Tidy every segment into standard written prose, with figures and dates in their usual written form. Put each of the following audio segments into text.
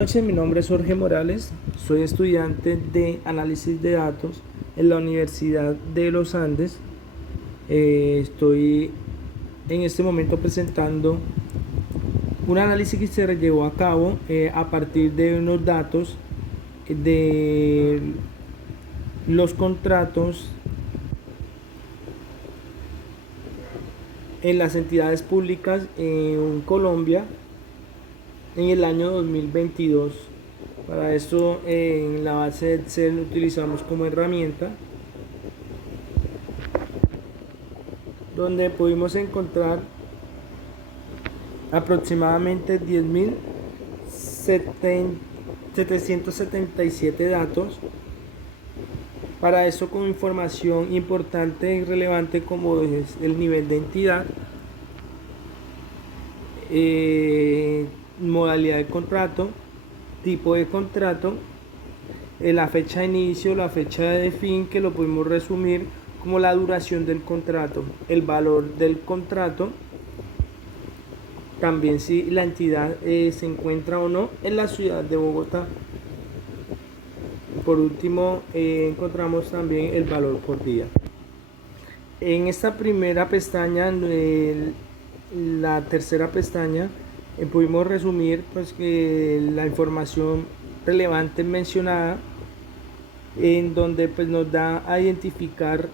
Buenas noches, mi nombre es Jorge Morales, soy estudiante de análisis de datos en la Universidad de los Andes. Estoy en este momento presentando un análisis que se llevó a cabo a partir de unos datos de los contratos en las entidades públicas en Colombia en el año 2022. Para esto en la base de Excel utilizamos como herramienta, donde pudimos encontrar aproximadamente 10.777 datos. Para eso, con información importante y relevante como es el nivel de entidad, modalidad de contrato, tipo de contrato, la fecha de inicio, la fecha de fin, que lo podemos resumir como la duración del contrato, el valor del contrato, también si la entidad se encuentra o no en la ciudad de Bogotá. Por último, encontramos también el valor por día. En esta primera pestaña, la tercera pestaña, pudimos resumir pues, la información relevante mencionada, en donde pues, nos da a identificar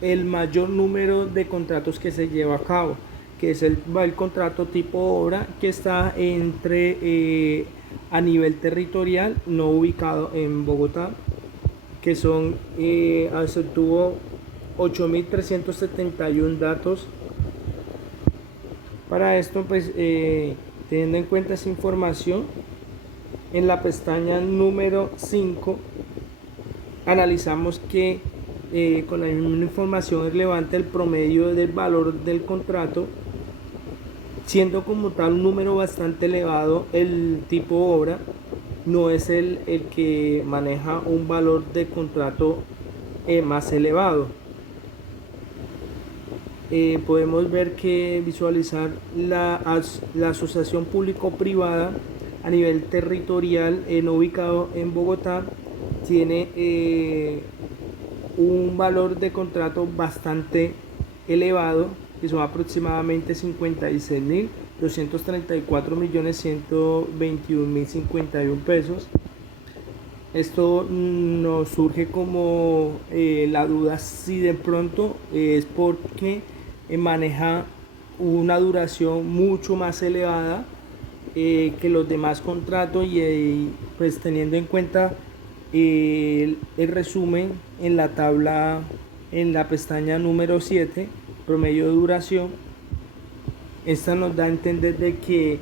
el mayor número de contratos que se lleva a cabo, que es el contrato tipo obra, que está entre a nivel territorial, no ubicado en Bogotá, que son se obtuvo 8.371 datos. Para esto, pues teniendo en cuenta esa información, en la pestaña número 5 analizamos que con la misma información relevante, el promedio del valor del contrato, siendo como tal un número bastante elevado, el tipo obra no es el que maneja un valor de contrato más elevado. Podemos ver que visualizar la asociación público-privada a nivel territorial, no ubicado en Bogotá, tiene un valor de contrato bastante elevado, que son aproximadamente 56.234.121.051 pesos. Esto nos surge como la duda si de pronto es porque maneja una duración mucho más elevada que los demás contratos, y pues teniendo en cuenta el resumen en la tabla, en la pestaña número 7, promedio de duración, esta nos da a entender de que,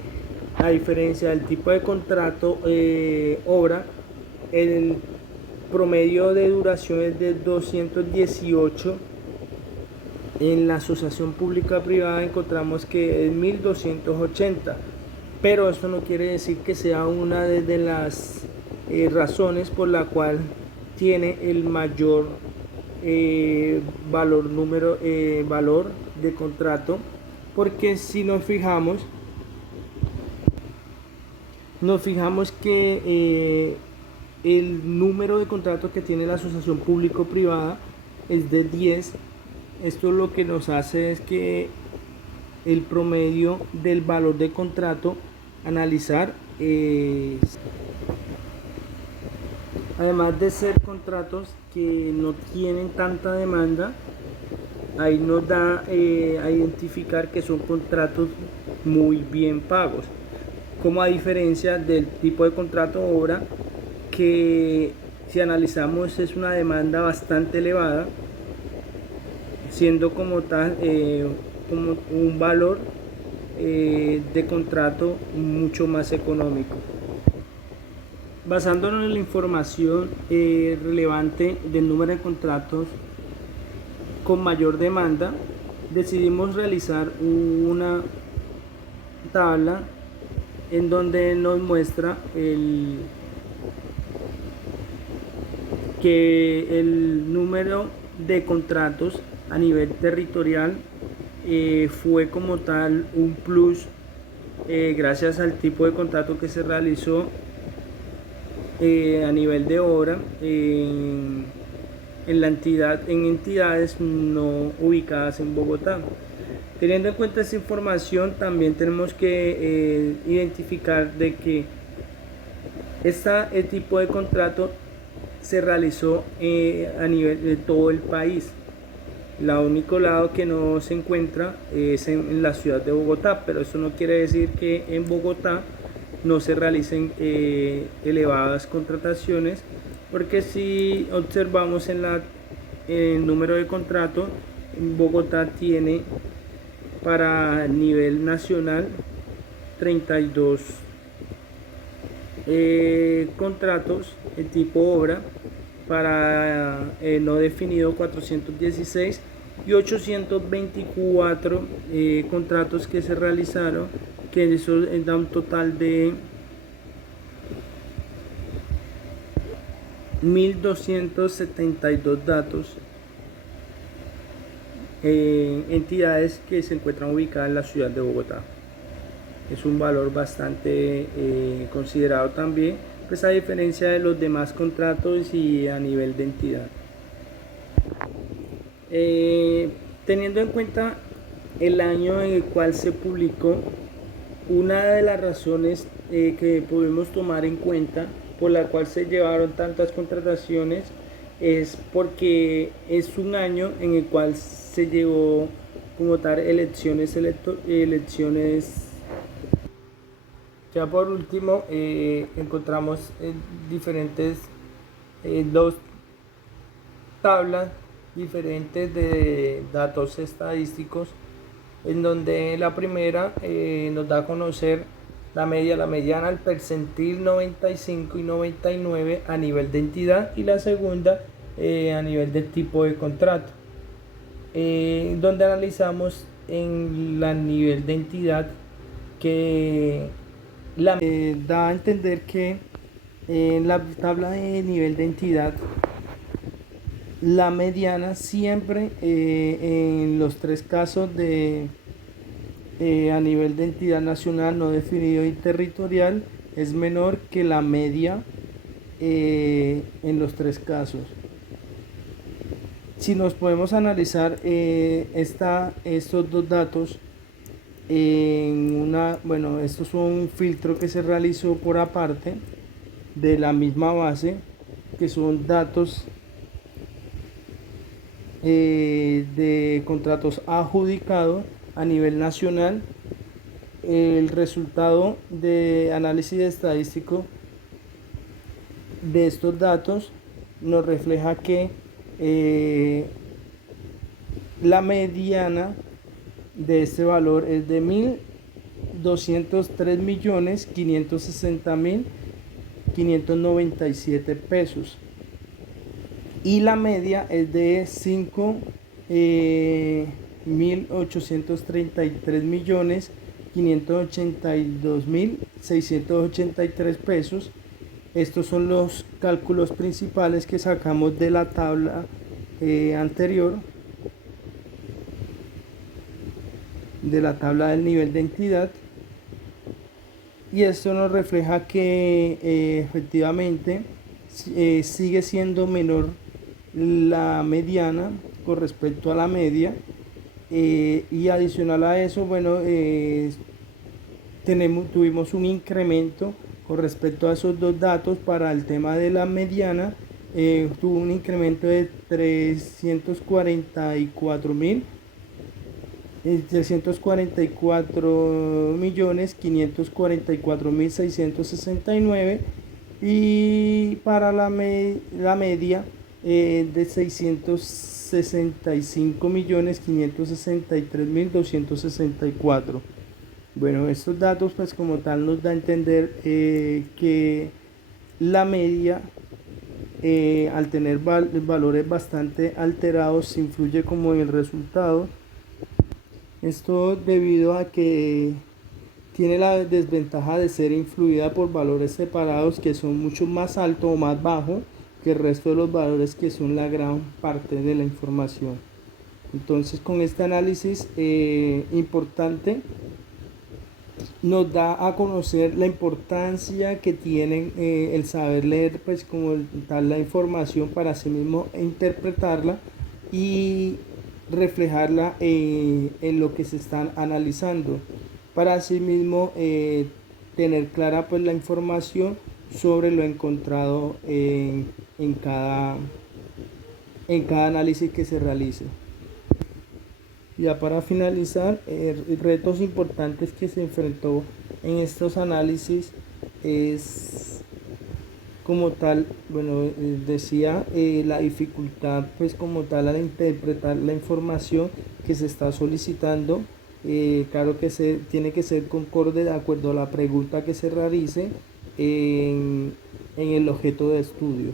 a diferencia del tipo de contrato obra, el promedio de duración es de 218. En la asociación pública privada encontramos que es 1280, pero esto no quiere decir que sea una de las razones por la cual tiene el mayor valor de contrato, porque si nos fijamos que el número de contratos que tiene la asociación público-privada es de 10. Esto lo que nos hace es que el promedio del valor de contrato analizar, además de ser contratos que no tienen tanta demanda, ahí nos da a identificar que son contratos muy bien pagos, como a diferencia del tipo de contrato obra, que si analizamos es una demanda bastante elevada, siendo como tal como un valor de contrato mucho más económico. Basándonos en la información relevante del número de contratos con mayor demanda, decidimos realizar una tabla en donde nos muestra que el número de contratos a nivel territorial fue como tal un plus gracias al tipo de contrato que se realizó a nivel de obra en la entidad, en entidades no ubicadas en Bogotá. Teniendo en cuenta esta información, también tenemos que identificar de que este tipo de contrato se realizó a nivel de todo el país. El único lado que no se encuentra es en la ciudad de Bogotá, pero eso no quiere decir que en Bogotá no se realicen elevadas contrataciones, porque si observamos en el número de contrato, Bogotá tiene para nivel nacional 32 contratos de tipo obra, para no definido 416 y 824 contratos que se realizaron, que eso da un total de 1272 datos, entidades que se encuentran ubicadas en la ciudad de Bogotá. Es un valor bastante considerado también, pues a diferencia de los demás contratos y a nivel de entidad. Teniendo en cuenta el año en el cual se publicó, una de las razones que podemos tomar en cuenta por la cual se llevaron tantas contrataciones es porque es un año en el cual se llevó como tal elecciones. Ya por último encontramos diferentes dos tablas diferentes de datos estadísticos, en donde la primera nos da a conocer la media, la mediana, el percentil 95 y 99 a nivel de entidad, y la segunda a nivel de tipo de contrato, donde analizamos en la nivel de entidad que da a entender que en la tabla de nivel de entidad, la mediana siempre en los tres casos de a nivel de entidad nacional no definido y territorial es menor que la media en los tres casos. Si nos podemos analizar estos dos datos esto es un filtro que se realizó por aparte de la misma base, que son datos de contratos adjudicados a nivel nacional. El resultado de análisis estadístico de estos datos nos refleja que la mediana de este valor es de 1.203.560.597 pesos, y la media es de 5.833.582.683 pesos. Estos son los cálculos principales que sacamos de la tabla anterior, de la tabla del nivel de entidad, y esto nos refleja que efectivamente sigue siendo menor la mediana con respecto a la media, y adicional a eso, tuvimos un incremento con respecto a esos dos datos. Para el tema de la mediana, tuvo un incremento de 344.544.669, y para la media de 665.563.264. Bueno, estos datos pues como tal nos da a entender que la media, al tener valores bastante alterados, influye como en el resultado. Esto debido a que tiene la desventaja de ser influida por valores separados que son mucho más altos o más bajos que el resto de los valores, que son la gran parte de la información. Entonces, con este análisis importante, nos da a conocer la importancia que tienen el saber leer, pues como tal la información para sí mismo interpretarla y reflejarla en lo que se están analizando, para así mismo tener clara pues la información sobre lo encontrado en en cada análisis que se realice. Ya para finalizar, retos importantes que se enfrentó en estos análisis es como tal, bueno, decía la dificultad pues como tal al interpretar la información que se está solicitando. Claro que se tiene que ser concorde de acuerdo a la pregunta que se realice en, en el objeto de estudio.